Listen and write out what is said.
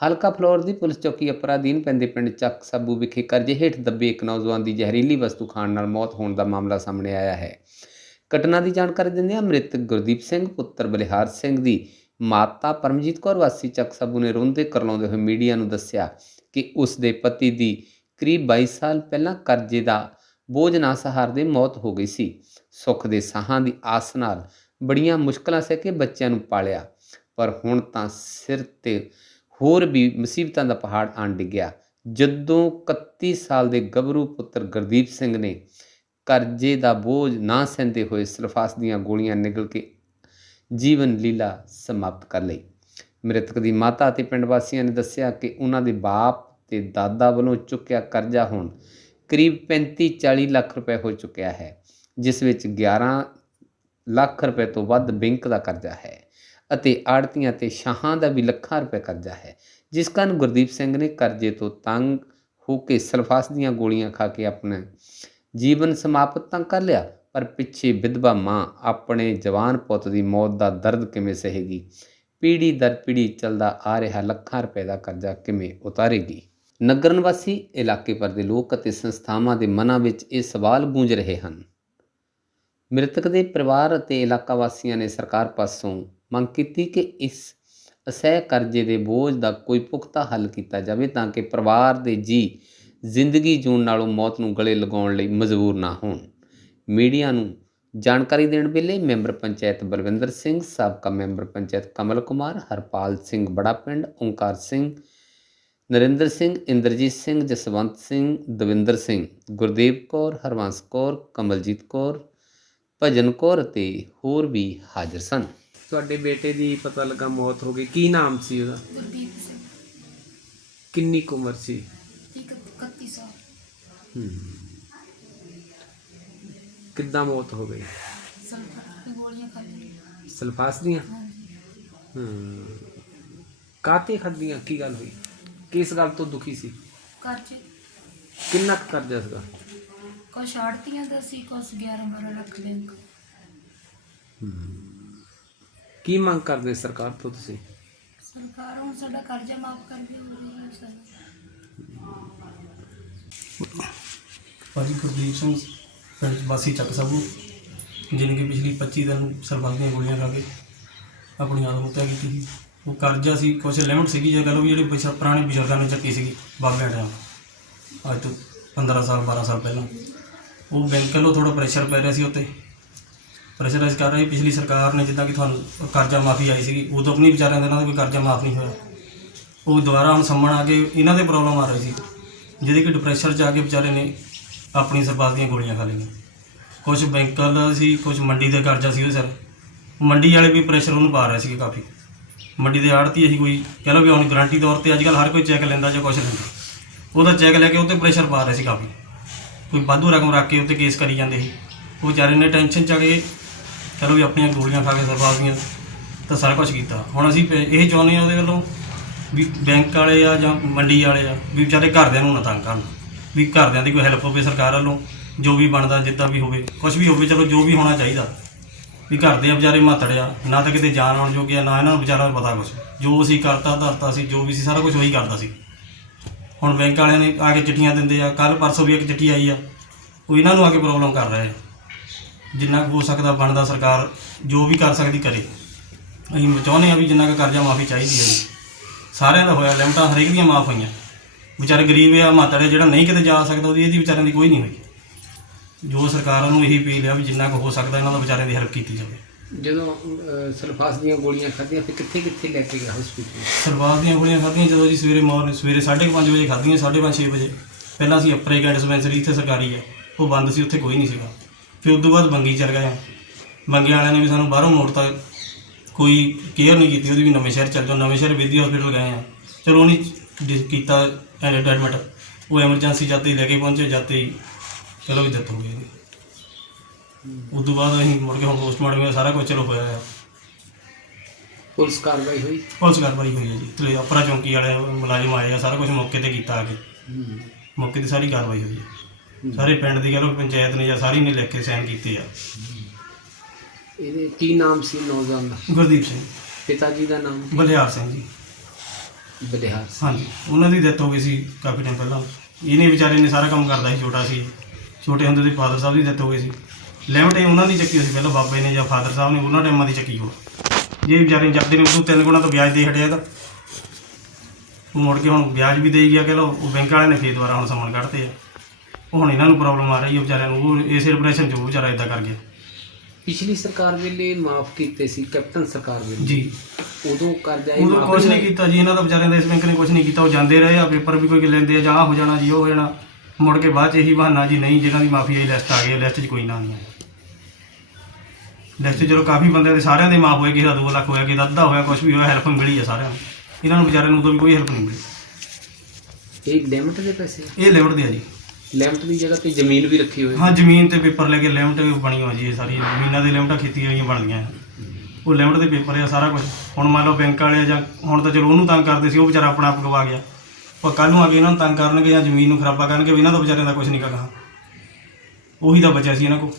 ਹਲਕਾ ਫਲੋਰ ਦੀ ਪੁਲਿਸ ਚੌਕੀ ਅਪਰਾਧੀਨ ਪੈਂਦੇ ਪਿੰਡ ਚੱਕ ਸਾਬੂ ਵਿਖੇ ਕਰਜ਼ੇ ਹੇਠ ਦੱਬੇ ਇੱਕ ਨੌਜਵਾਨ ਦੀ ਜ਼ਹਿਰੀਲੀ ਵਸਤੂ ਖਾਣ ਨਾਲ ਮੌਤ ਹੋਣ ਦਾ ਮਾਮਲਾ ਸਾਹਮਣੇ ਆਇਆ ਹੈ। ਘਟਨਾ ਦੀ ਜਾਣਕਾਰੀ ਦਿੰਦਿਆਂ ਮ੍ਰਿਤਕ ਗੁਰਦੀਪ ਸਿੰਘ, ਪੁੱਤਰ ਬਲਿਹਾਰ ਸਿੰਘ ਦੀ ਮਾਤਾ ਪਰਮਜੀਤ ਕੌਰ ਵਾਸੀ ਚੱਕ ਸਾਬੂ ਨੇ ਰੋਂਦੇ ਕਰਲਾਉਂਦੇ ਹੋਏ ਮੀਡੀਆ ਨੂੰ ਦੱਸਿਆ ਕਿ ਉਸ ਦੇ ਪਤੀ ਦੀ ਕਰੀਬ 22 ਸਾਲ ਪਹਿਲਾਂ ਕਰਜ਼ੇ ਦਾ ਬੋਝ ਨਾ ਸਹਾਰਦੇ ਮੌਤ ਹੋ ਗਈ ਸੀ। ਸੁੱਖ ਦੇ ਸਾਹਾਂ ਦੀ ਆਸ ਨਾਲ ਬੜੀਆਂ ਮੁਸ਼ਕਲਾਂ ਸਹਿ ਕੇ ਬੱਚਿਆਂ ਨੂੰ ਪਾਲਿਆ, ਪਰ ਹੁਣ ਤਾਂ ਸਿਰ ਤੇ ਹੋਰ ਵੀ ਮੁਸੀਬਤਾਂ ਦਾ ਪਹਾੜ ਆਣ ਡਿੱਗਿਆ। ਜਦੋਂ 31 ਸਾਲ ਦੇ ਗੱਭਰੂ ਪੁੱਤਰ ਗੁਰਦੀਪ ਸਿੰਘ ਨੇ ਕਰਜ਼ੇ ਦਾ ਬੋਝ ਨਾ ਸਹਿੰਦੇ ਹੋਏ ਸਲਫਾਸ ਦੀਆਂ ਗੋਲੀਆਂ ਨਿਗਲ ਕੇ ਜੀਵਨ ਲੀਲਾ ਸਮਾਪਤ ਕਰ ਲਈ। ਮ੍ਰਿਤਕ ਦੀ ਮਾਤਾ ਅਤੇ ਪਿੰਡ ਵਾਸੀਆਂ ਨੇ ਦੱਸਿਆ ਕਿ ਉਹਨਾਂ ਦੇ ਬਾਪ ਤੇ ਦਾਦਾ ਵੱਲੋਂ ਚੁੱਕਿਆ ਕਰਜ਼ਾ ਹੁਣ ਕਰੀਬ 35-40 ਲੱਖ ਰੁਪਏ ਹੋ ਚੁੱਕਿਆ ਹੈ, ਜਿਸ ਵਿੱਚ 11 ਲੱਖ ਰੁਪਏ ਤੋਂ ਵੱਧ ਬੈਂਕ ਦਾ ਕਰਜ਼ਾ ਹੈ। ਅਤੇ ਆੜਤੀਆਂ ਤੇ ਸ਼ਾਹਾਂ ਦਾ ਵੀ ਲੱਖਾਂ ਰੁਪਏ ਕਰਜ਼ਾ ਹੈ। ਜਿਸ ਕਾਰਨ ਗੁਰਦੀਪ ਸਿੰਘ ਨੇ ਕਰਜ਼ੇ ਤੋਂ ਤੰਗ ਹੋ ਕੇ ਸਲਫਾਸ ਦੀਆਂ ਗੋਲੀਆਂ ਖਾ ਕੇ ਆਪਣਾ ਜੀਵਨ ਸਮਾਪਤ ਤਾਂ ਕਰ ਲਿਆ, ਪਰ ਪਿੱਛੇ ਵਿਧਵਾ ਮਾਂ ਆਪਣੇ ਜਵਾਨ ਪੁੱਤ ਦੀ ਮੌਤ ਦਾ ਦਰਦ ਕਿਵੇਂ ਸਹੇਗੀ? ਪੀੜੀ ਦਰ ਪੀੜੀ ਚੱਲਦਾ ਆ ਰਿਹਾ ਲੱਖਾਂ ਰੁਪਏ ਦਾ ਕਰਜ਼ਾ ਕਿਵੇਂ ਉਤਾਰੇਗੀ? ਨਗਰ ਨਿਵਾਸੀ ਇਲਾਕੇ ਪਰ ਦੇ ਲੋਕ ਅਤੇ ਸੰਸਥਾਵਾਂ ਦੇ ਮਨਾਂ ਵਿੱਚ ਇਹ ਸਵਾਲ ਗੂੰਜ ਰਹੇ ਹਨ। ਮ੍ਰਿਤਕ ਦੇ ਪਰਿਵਾਰ ਅਤੇ ਇਲਾਕਾ ਵਾਸੀਆਂ ਨੇ ਸਰਕਾਰ ਪਾਸੋਂ ਮੰਗ ਕੀਤੀ ਕਿ ਇਸ ਅਸਹਿ ਕਰਜ਼ੇ ਦੇ ਬੋਝ ਦਾ ਕੋਈ ਪੁਖਤਾ ਹੱਲ ਕੀਤਾ ਜਾਵੇ ਤਾਂ ਕਿ ਪਰਿਵਾਰ ਦੇ ਜੀ ਜ਼ਿੰਦਗੀ ਜੂਣ ਨਾਲੋਂ ਮੌਤ ਨੂੰ ਗਲੇ ਲਗਾਉਣ ਲਈ ਮਜਬੂਰ ਨਾ ਹੋਣ। ਮੀਡੀਆ ਨੂੰ ਜਾਣਕਾਰੀ ਦੇਣ ਵੇਲੇ ਮੈਂਬਰ ਪੰਚਾਇਤ ਬਲਵਿੰਦਰ ਸਿੰਘ, ਸਾਬਕਾ ਮੈਂਬਰ ਪੰਚਾਇਤ ਕਮਲ ਕੁਮਾਰ, ਹਰਪਾਲ ਸਿੰਘ ਬੜਾ ਪਿੰਡ, ਓਂਕਾਰ ਸਿੰਘ, ਨਰਿੰਦਰ ਸਿੰਘ, ਇੰਦਰਜੀਤ ਸਿੰਘ, ਜਸਵੰਤ ਸਿੰਘ, ਦਵਿੰਦਰ ਸਿੰਘ, ਗੁਰਦੇਵ ਕੌਰ, ਹਰਵੰਸ ਕੌਰ, ਕਮਲਜੀਤ ਕੌਰ, ਭਜਨ ਕੌਰ ਅਤੇ ਹੋਰ ਵੀ ਹਾਜ਼ਰ ਸਨ। ਤੁਹਾਡੇ ਬੇਟੇ ਦੀ ਪਤਾ ਲੱਗਾ ਮੌਤ ਹੋ ਗਈ। ਕੀ ਨਾਮ ਸੀ ਉਹਦਾ? ਗੁਰਦੀਪ ਸਿੰਘ। ਕਿੰਨੀ ਕੁ ਉਮਰ ਸੀ? ਇੱਕ 31 ਸਾਲ। ਕਿੱਦਾਂ ਮੌਤ ਹੋ ਗਈ? ਗੋਲੀਆਂ ਖਾ ਸਲਫਾਸ ਦੀਆਂ? ਹੂੰ। ਕਾਤੇ ਖਾਧੀਆਂ? ਕੀ ਗੱਲ ਹੋਈ? ਕਿਸ ਗੱਲ ਤੋਂ ਦੁਖੀ ਸੀ? ਚ। ਕਿੰਨਾ ਕੁ ਕਰਜ਼ਾ ਸੀਗਾ? ਕੁਛ ਆੜਤੀਆਂ ਦਾ ਸੀ ਕੁਛ 11 12 ਲੱਖ ਬੈਂਕ ਕੀ ਮੰਗ ਕਰਦੇ ਸਰਕਾਰ ਤੋਂ ਤੁਸੀਂ? ਸਰਕਾਰ ਹੁਣ ਸਾਡਾ ਕਰਜ਼ਾ ਮਾਫ ਕਰ ਦੇ ਹੋ ਰਹੀ ਹੈ। ਸਰ ਭਾਜੀ ਗੁਰਦੀਪ ਸਿੰਘ ਪਿੰਡ ਵਾਸੀ ਚੱਕ ਸਾਬੂ ਜਿਹਨੇ ਕਿ ਪਿਛਲੀ 25 ਦਿਨ ਸਰਬੰਸ ਦੀਆਂ ਗੋਲੀਆਂ ਖਾ ਕੇ ਆਪਣੀ ਆਤਮ ਹੱਤਿਆ ਕੀਤੀ ਸੀ। ਉਹ ਕਰਜ਼ਾ ਸੀ ਕੁਛ ਲਿਮਟ ਸੀਗੀ ਜੇ ਕਹ ਲਓ ਵੀ ਜਿਹੜੇ ਪਿਛ- ਪੁਰਾਣੇ ਬਜ਼ੁਰਗਾਂ ਨੇ ਚੱਕੀ ਸੀਗੀ ਬਾਬਿਆਂ ਟਾਈਮ ਅੱਜ ਤੋਂ 15 ਸਾਲ 12 ਸਾਲ ਪਹਿਲਾਂ। ਉਹ ਬੈਂਕ ਵੱਲੋਂ ਥੋੜਾ ਪ੍ਰੈਸ਼ਰ ਪੈ ਰਿਹਾ ਸੀ ਉੱਤੇ। ਪ੍ਰੈਸ਼ਰਾਈਜ਼ ਕਰ ਰਹੀ, ਪਿਛਲੀ ਸਰਕਾਰ ਨੇ ਜਿੱਦਾਂ ਕਿ ਤੁਹਾਨੂੰ ਕਰਜ਼ਾ ਮਾਫੀ ਆਈ ਸੀਗੀ, ਉਦੋਂ ਆਪਣੀ ਵਿਚਾਰਿਆਂ ਦਾ ਇਹਨਾਂ ਦਾ ਕੋਈ ਕਰਜ਼ਾ ਮਾਫ ਨਹੀਂ ਹੋਇਆ। ਉਹ ਦੁਬਾਰਾ ਹੁਣ ਸੰਮਣ ਆ ਕੇ ਇਹਨਾਂ ਦੇ ਪ੍ਰੋਬਲਮ ਆ ਰਹੀ ਸੀ, ਜਿਹਦੇ ਕਿ ਡਿਪਰੈਸ਼ਨ 'ਚ ਆ ਕੇ ਵਿਚਾਰੇ ਨੇ ਆਪਣੀ ਸਰਬੱਤ ਦੀਆਂ ਗੋਲੀਆਂ ਖਾ ਲਈਆਂ। ਕੁਝ ਬੈਂਕਾਂ ਦਾ ਸੀ ਕੁਝ ਮੰਡੀ ਦਾ ਕਰਜ਼ਾ ਸੀ ਉਹ ਸਰ। ਮੰਡੀ ਵਾਲੇ ਵੀ ਪ੍ਰੈਸ਼ਰ ਉਹਨੂੰ ਪਾ ਰਹੇ ਸੀਗੇ ਕਾਫੀ। ਮੰਡੀ ਦੇ ਆੜਤੀ ਅਸੀਂ ਕੋਈ ਕਹ ਲਓ ਵੀ ਹੁਣ ਗਾਰੰਟੀ ਤੌਰ ਤੇ ਅੱਜ ਕੱਲ੍ਹ ਹਰ ਕੋਈ ਚੈੱਕ ਲੈਂਦਾ ਜਾਂ ਕੁਝ ਲੈਂਦਾ। ਉਹਦਾ ਚੈੱਕ ਲੈ ਕੇ ਉੱਤੇ ਪ੍ਰੈਸ਼ਰ ਪਾ ਰਹੇ ਸੀ ਕਾਫੀ। ਕੋਈ ਵਾਧੂ ਰਕਮ ਰੱਖ ਕੇ ਉੱਤੇ ਕੇਸ ਕਰੀ ਜਾਂਦੇ ਸੀ। ਉਹ ਵਿਚਾਰੇ ਨੇ ਟੈਨਸ਼ਨ ਚ ਆ ਕੇ ਚਲੋ ਵੀ ਆਪਣੀਆਂ ਗੋਲੀਆਂ ਖਾ ਕੇ ਸਰਬੱਤ ਦੀਆਂ ਤਾਂ ਸਾਰਾ ਕੁਝ ਕੀਤਾ। ਹੁਣ ਅਸੀਂ ਪ- ਇਹ ਚਾਹੁੰਦੇ ਹਾਂ ਉਹਦੇ ਵੱਲੋਂ ਵੀ ਬੈਂਕ ਵਾਲੇ ਆ ਜਾਂ ਮੰਡੀ ਵਾਲੇ ਆ, ਵੀ ਵਿਚਾਰੇ ਘਰਦਿਆਂ ਨੂੰ ਨਾ ਤੰਗ ਕਰਨ। ਵੀ ਘਰਦਿਆਂ ਦੀ ਕੋਈ ਹੈਲਪ ਹੋਵੇ ਸਰਕਾਰ ਵੱਲੋਂ, ਜੋ ਵੀ ਬਣਦਾ, ਜਿੱਦਾਂ ਵੀ ਹੋਵੇ ਕੁਝ ਵੀ ਹੋਵੇ, ਚਲੋ ਜੋ ਵੀ ਹੋਣਾ ਚਾਹੀਦਾ। ਵੀ ਘਰ ਦੇ ਵਿਚਾਰੇ ਮਾਤੜਿਆ ਨਾ ਤਾਂ ਕਿਤੇ ਜਾਣ ਆਉਣ ਜੋਗੇ ਆ, ਨਾ ਇਹਨਾਂ ਨੂੰ ਵਿਚਾਰਾ ਨੂੰ ਪਤਾ ਕੁਝ ਜੋ ਅਸੀਂ ਕਰਤਾ, ਧਰਤਾ ਸੀ, ਜੋ ਵੀ ਸੀ, ਸਾਰਾ ਕੁਝ ਉਹੀ ਕਰਦਾ ਸੀ। ਹੁਣ ਬੈਂਕ ਵਾਲਿਆਂ ਨੇ ਆ ਕੇ ਚਿੱਠੀਆਂ ਦਿੰਦੇ ਆ ਕੱਲ ਪਰਸੋਂ ਵੀ ਇੱਕ ਚਿੱਠੀ ਆਈ ਆ, ਉਹ ਇਹਨਾਂ ਨੂੰ ਆ ਕੇ ਪ੍ਰੋਬਲਮ ਕਰ ਰਹੇ ਆ। ਜਿੰਨਾ ਕੁ ਹੋ ਸਕਦਾ ਬਣਦਾ ਸਰਕਾਰ ਜੋ ਵੀ ਕਰ ਸਕਦੀ ਕਰੇ। ਅਸੀਂ ਚਾਹੁੰਦੇ ਆ ਵੀ ਜਿੰਨਾ ਕੁ ਕਰਜ਼ਾ ਮਾਫੀ ਚਾਹੀਦੀ ਹੈ ਜੀ। ਸਾਰਿਆਂ ਦਾ ਹੋਇਆ ਲਿਮਟਾਂ ਹਰੇਕ ਦੀਆਂ ਮਾਫ ਹੋਈਆਂ। ਵਿਚਾਰੇ ਗਰੀਬ ਆ ਮਾਤੜੇ ਜਿਹੜਾ ਨਹੀਂ ਕਿਤੇ ਜਾ ਸਕਦਾ ਉਹਦੀ ਇਹਦੀ ਵਿਚਾਰਿਆਂ ਦੀ ਕੋਈ ਨਹੀਂ ਹੋਈ। ਜੋ ਸਰਕਾਰਾਂ ਨੂੰ ਇਹੀ ਅਪੀਲ ਆ ਵੀ ਜਿੰਨਾ ਕੁ ਹੋ ਸਕਦਾ ਇਹਨਾਂ ਦਾ ਵਿਚਾਰਿਆਂ ਦੀ ਹੈਲਪ ਕੀਤੀ ਜਾਵੇ। ਜਦੋਂ ਸਲਫਾਸ ਦੀਆਂ ਗੋਲੀਆਂ ਖਾਧੀਆਂ ਫਿਰ ਕਿੱਥੇ ਕਿੱਥੇ ਲੈ ਕੇ ਗਿਆ ਹਸਪੀਟਲ ਸਰਵਾਸ ਦੀਆਂ ਗੋਲੀਆਂ ਖਾਧੀਆਂ ਜਦੋਂ ਜੀ ਸਵੇਰੇ ਮਾਰਨਿੰਗ ਸਵੇਰੇ 5:30 ਵਜੇ ਖਾਧੀਆਂ 5:30 6 ਵਜੇ। ਪਹਿਲਾਂ ਅਸੀਂ ਅਪਰੇ ਕੈਂਟ ਡਿਸਪੈਂਸਰੀ ਇੱਥੇ ਸਰਕਾਰੀ ਆ। ਉਹ ਬੰਦ ਸੀ ਉੱਥੇ ਕੋਈ ਨਹੀਂ ਸੀਗਾ। ਫਿਰ ਉਸ ਤੋਂ ਬਾਅਦ ਬੰਗੀ ਚਲ ਗਏ। ਬੰਗੀ ਵਾਲਿਆਂ ਨੇ ਵੀ ਸਾਨੂੰ ਬਾਹਰੋਂ ਮੋੜਤਾ ਕੋਈ ਕੇਅਰ ਨਹੀਂ ਕੀਤੀ ਉਹਦੀ ਵੀ ਨਵੇਂ ਸ਼ਹਿਰ ਚੱਲ ਜਾਓ। ਨਵੇਂ ਸ਼ਹਿਰ ਵਿਧੀ ਹਸਪੀਟਲ ਗਏ ਆ। ਚਲੋ ਉਹਨੇ ਕੀਤਾ ਐਡਮਿਟ ਉਹ ਐਮਰਜੈਂਸੀ ਜਾਂਦੇ ਹੀ ਲੈ ਕੇ ਪਹੁੰਚੇ ਜਾਂਦੇ ਹੀ ਚਲੋ ਵੀ ਦਿੱਤ ਹੋ ਗਈ ਉਸ ਤੋਂ ਬਾਅਦ ਅਸੀਂ ਮੁੜ ਕੇ ਹੁਣ ਪੋਸਟਮਾਰਟਮ ਸਾਰਾ ਕੁਝ ਚਲੋ ਹੋਇਆ ਆ। ਪੁਲਿਸ ਕਾਰਵਾਈ ਹੋਈ? ਪੁਲਿਸ ਕਾਰਵਾਈ ਹੋਈ ਹੈ ਜੀ। ਤੇ ਅਪਰਾ ਚੌਂਕੀ ਵਾਲੇ ਮੁਲਾਜ਼ਮ ਆਏ ਆ ਸਾਰਾ ਕੁਝ ਮੌਕੇ ਤੇ ਕੀਤਾ ਆ ਕੇ। ਹੂੰ। ਮੌਕੇ ਤੇ ਸਾਰੀ ਕਾਰਵਾਈ ਹੋਈ ਹੈ ਸਾਰੇ ਪਿੰਡ ਦੀ ਗੱਲ ਪੰਚਾਇਤ ਨੇ ਜਾਂ ਸਾਰੀ ਨੇ ਲਿਖ ਕੇ ਸਾਈਨ ਕੀਤੇ ਆ। ਇਹਦੇ ਕੀ ਨਾਮ ਸੀ ਨੌਜਵਾਨ ਦਾ? ਗੁਰਦੀਪ ਸਿੰਘ। ਪਿਤਾ ਜੀ ਦਾ ਨਾਮ? ਬਲਿਹਾਰ ਸਿੰਘ ਜੀ। ਬਲਿਹਾਰ ਹਾਂਜੀ ਉਹਨਾਂ ਦੀ ਡੈਥ ਹੋ ਗਈ ਸੀ ਕਾਫੀ ਟਾਈਮ ਪਹਿਲਾਂ। ਇਹਨੇ ਵਿਚਾਰੇ ਨੇ ਸਾਰਾ ਕੰਮ ਕਰਦਾ ਸੀ ਛੋਟਾ ਸੀ। ਛੋਟੇ ਹੁੰਦੇ ਦੇ ਫਾਦਰ ਸਾਹਿਬ ਦੀ ਡੈਥ ਹੋ ਗਈ ਸੀ। ਇਹ ਉਹਨਾਂ ਦੀ ਚੱਕੀ ਹੋਈ ਸੀ ਪਹਿਲਾਂ ਬਾਬੇ ਨੇ ਜਾਂ ਫਾਦਰ ਸਾਹਿਬ ਨੇ ਉਹਨਾਂ ਟਾਈਮਾਂ ਦੀ ਚੱਕੀ ਹੋ ਜੇ ਵਿਚਾਰੇ ਚੱਕਦੇ ਨੇ ਉਦੋਂ ਤਿੰਨ ਗੁਣਾ ਤੋਂ ਵਿਆਜ ਦੇ ਹਟਿਆ ਤਾਂ ਉਹ ਮੁੜ ਕੇ ਹੁਣ ਵਿਆਜ ਵੀ ਦੇਈ ਗਿਆ ਕਿ ਲੋ ਉਹ ਬੈਂਕ ਵਾਲਿਆਂ ਨੇ ਫੇਰ ਦੁਬਾਰਾ ਹੁਣ ਸਮਾਨ ਕੱਢਤੇ ਆ। ਹੁਣ ਇਹਨਾਂ ਨੂੰ ਪ੍ਰੋਬਲਮ ਆ ਰਹੀ ਹੈ ਵਿਚਾਰਿਆਂ ਨੂੰ ਉਹ ਇਸੇ ਡਿਪਰੈਸ਼ਨ 'ਚ ਉਹ ਵਿਚਾਰਾ ਇਦਾਂ ਕਰ ਗਿਆ। ਪਿਛਲੀ ਸਰਕਾਰ ਵੇਲੇ ਮਾਫ ਕੀਤੇ ਸੀ ਕੈਪਟਨ ਸਰਕਾਰ ਵੇਲੇ। ਜੀ। ਉਦੋਂ ਕਰਜ਼ਾ ਇਹ ਉਦੋਂ ਮਾਫ਼ ਕੁਝ ਨਹੀਂ। ਕੀਤਾ ਜੀ ਇਹਨਾਂ ਦਾ ਵਿਚਾਰਿਆਂ ਦਾ ਇਸ ਬੈਂਕ ਨੇ ਕੁਝ ਨਹੀਂ ਕੀਤਾ ਉਹ ਜਾਂਦੇ ਰਹੇ ਆ ਪੇਪਰ ਵੀ ਕੋਈ ਲੈਂਦੇ ਆ ਜਾਂ ਆਹ ਹੋ ਜਾਣਾ ਜੀ ਉਹ ਹੋ ਜਾਣਾ। ਮੁੜ ਕੇ ਬਾਅਦ ਚ ਇਹੀ ਬਹਾਨਾ ਜੀ ਨਹੀਂ ਜਿਹਨਾਂ ਦੀ ਮਾਫੀ ਆਈ ਲਿਸਟ ਆ ਗਈ ਲਿਸਟ 'ਚ ਕੋਈ ਨਾਂ ਨਹੀਂ ਆਇਆ। ਲਿਸਟ 'ਚ ਚਲੋ ਕਾਫੀ ਬੰਦਿਆਂ ਦੇ ਸਾਰਿਆਂ ਦੇ ਮਾਫ ਹੋਏ ਕਿਸੇ ਦਾ 2 ਲੱਖ ਹੋਇਆ ਕਿਸੇ ਦਾ ਅੱਧਾ ਹੋਇਆ ਕੁਝ ਵੀ ਹੋਇਆ ਹੈਲਪ ਮਿਲੀ ਆ ਸਾਰਿਆਂ ਨੂੰ। ਇਹਨਾਂ ਨੂੰ ਵਿਚਾਰਿਆਂ ਨੂੰ ਉਦੋਂ ਵੀ ਕੋਈ ਹੈਲਪ ਨਹੀਂ ਮਿਲੀ। ਇਹ ਲਿਮਟ ਦੇ ਪੈਸੇ? ਇਹ ਲਿਮਟ ਦੇ ਆ ਜੀ। ਲਿਮਟ ਦੀ ਜਗ੍ਹਾ ਤੇ ਜ਼ਮੀਨ ਵੀ ਰੱਖੀ ਹੋਈ ਹਾਂ। ਜ਼ਮੀਨ ਤੇ ਪੇਪਰ ਲੈ ਕੇ ਲਿਮਟ ਬਣੀ ਹੋਈ ਜੀ ਇਹ ਸਾਰੀ ਜ਼ਮੀਨਾਂ ਦੇ ਲਿਮਟਾਂ ਖੇਤੀ ਵਾਲੀਆਂ ਬਣਦੀਆਂ। ਆ। ਉਹ ਲਿਮਟ ਦੇ ਪੇਪਰ ਆ ਸਾਰਾ ਕੁਝ ਹੁਣ ਮੰਨ ਲਓ ਬੈਂਕ ਵਾਲੇ ਆ ਜਾਂ ਹੁਣ ਤਾਂ ਚਲੋ ਉਹਨੂੰ ਤੰਗ ਕਰਦੇ ਸੀ, ਉਹ ਵਿਚਾਰਾ ਆਪਣਾ ਆਪ ਗਵਾ ਗਿਆ। ਪਰ ਕੱਲ ਨੂੰ ਆ ਕੇ ਇਹਨਾਂ ਨੂੰ ਤੰਗ ਕਰਨਗੇ ਜਾਂ ਜ਼ਮੀਨ ਨੂੰ ਖਰਾਬਾ ਕਰਨਗੇ ਵੀ ਇਹਨਾਂ ਦਾ ਵਿਚਾਰਿਆਂ ਦਾ ਕੁਝ ਨਹੀਂ ਕਰਨਾ ਉਹੀ ਤਾਂ ਬਚਿਆ ਸੀ ਇਹਨਾਂ ਕੋਲ।